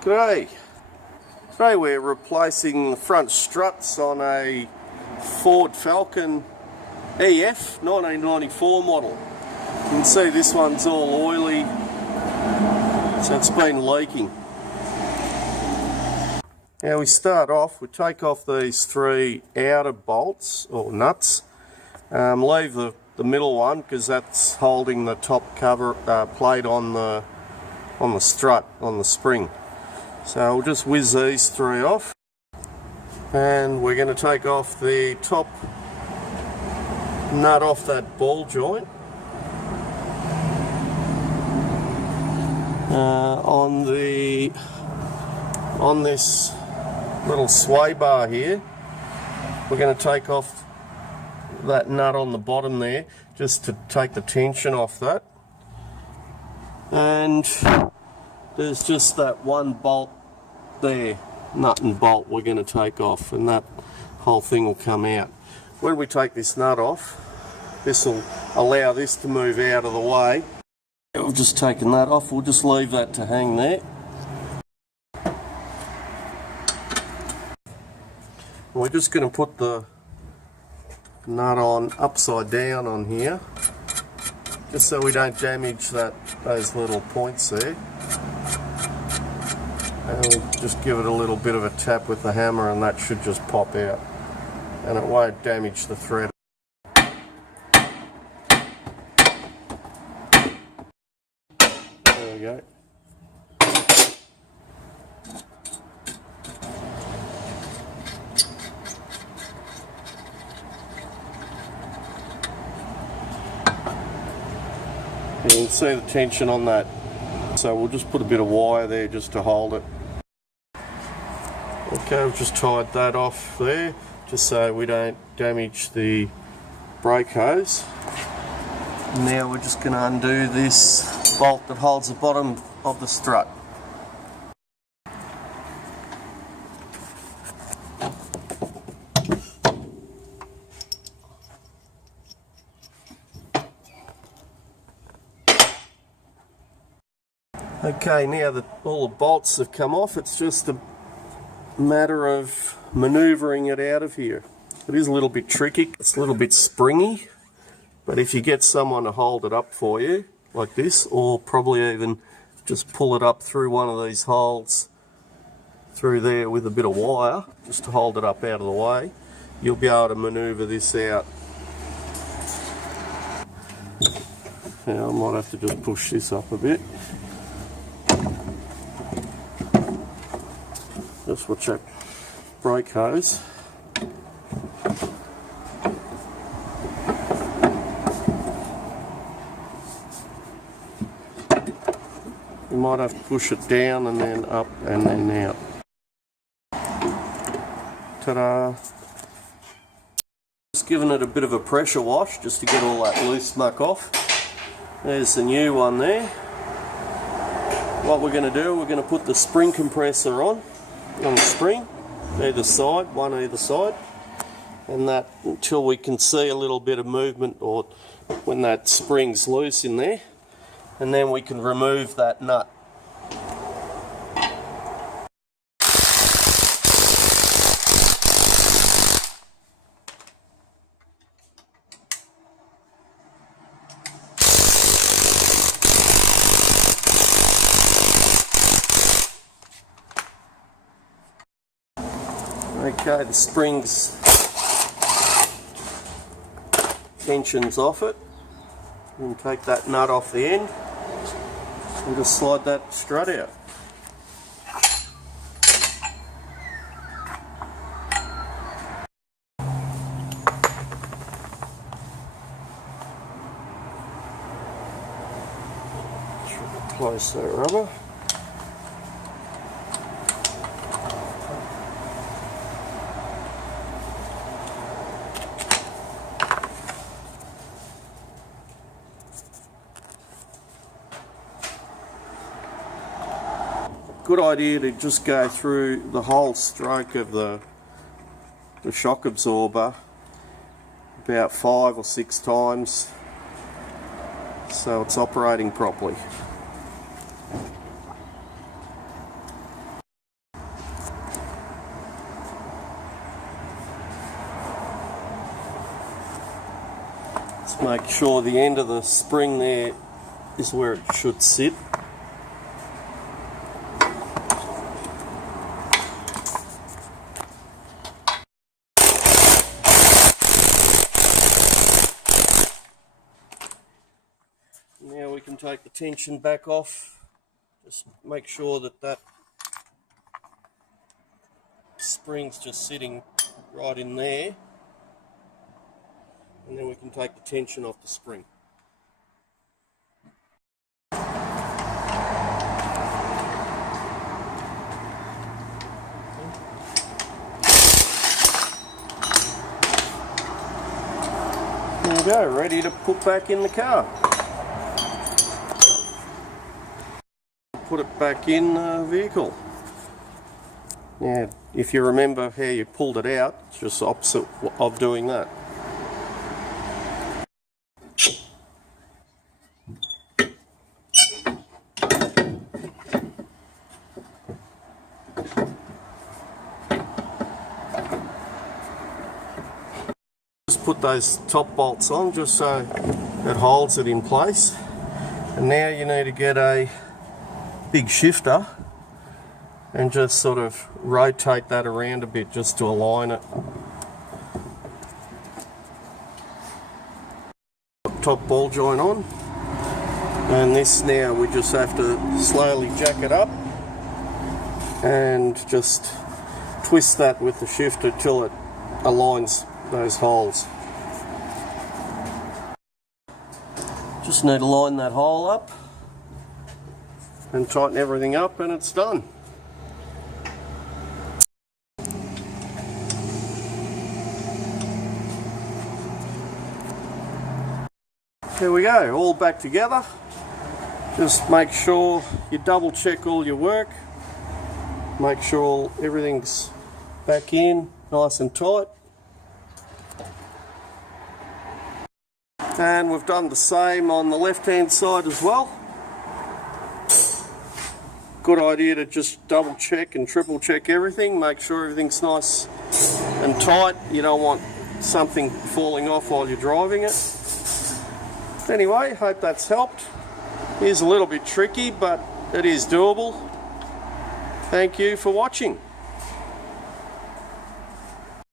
Today we're replacing the front struts on a Ford Falcon EF 1994 model. You can see this one's all oily, so it's been leaking. Now we start off, we take off these three outer bolts or nuts, leave the middle one because that's holding the top cover plate on the strut, on the spring. So we'll just whiz these three off, and we're going to take off the top nut off that ball joint on this little sway bar here. We're going to take off that nut on the bottom there just to take the tension off that, and there's just that one bolt there, nut and bolt, we're going to take off, and that whole thing will come out. When we take this nut off, this will allow this to move out of the way. We've just taken that off, we'll just leave that to hang there. We're just going to put the nut on upside down on here, just so we don't damage those little points there. And we'll just give it a little bit of a tap with the hammer, and that should just pop out, and it won't damage the thread. There we go. You can see the tension on that, so we'll just put a bit of wire there just to hold it. Okay, we've just tied that off there, just so we don't damage the brake hose. Now we're just going to undo this bolt that holds the bottom of the strut. Okay, now that all the bolts have come off, it's just a matter of manoeuvring it out of here. It is a little bit tricky, it's a little bit springy, but if you get someone to hold it up for you, like this, or probably even just pull it up through one of these holes through there with a bit of wire, just to hold it up out of the way, you'll be able to manoeuvre this out. Now I might have to just push this up a bit. Just watch that brake hose. You might have to push it down and then up and then out. Ta-da! Just giving it a bit of a pressure wash just to get all that loose muck off. There's the new one there. What we're going to do, we're going to put the spring compressor on the spring, either side, one either side, and that until we can see a little bit of movement, or when that spring's loose in there, and then we can remove that nut. Okay, the spring's tension's off it. You can take that nut off the end and just slide that strut out. Just replace that rubber. Good idea to just go through the whole stroke of the shock absorber about 5 or 6 times so it's operating properly. Let's make sure the end of the spring there is where it should sit. Now we can take the tension back off. Just make sure that that spring's just sitting right in there. And then we can take the tension off the spring. There we go, ready to put back in the car. Put it back in the vehicle. Now, if you remember how you pulled it out, it's just the opposite of doing that. Just put those top bolts on just so it holds it in place. And now you need to get a big shifter and just sort of rotate that around a bit just to align it. Top ball joint on, and this now we just have to slowly jack it up and just twist that with the shifter till it aligns those holes. Just need to line that hole up and tighten everything up, and it's done. There we go, all back together. Just make sure you double check all your work. Make sure everything's back in nice and tight. And we've done the same on the left hand side as well. Good idea to just double check and triple check everything. Make sure everything's nice and tight. You don't want something falling off while you're driving it. Anyway, hope that's helped. It is a little bit tricky, but it is doable. Thank you for watching.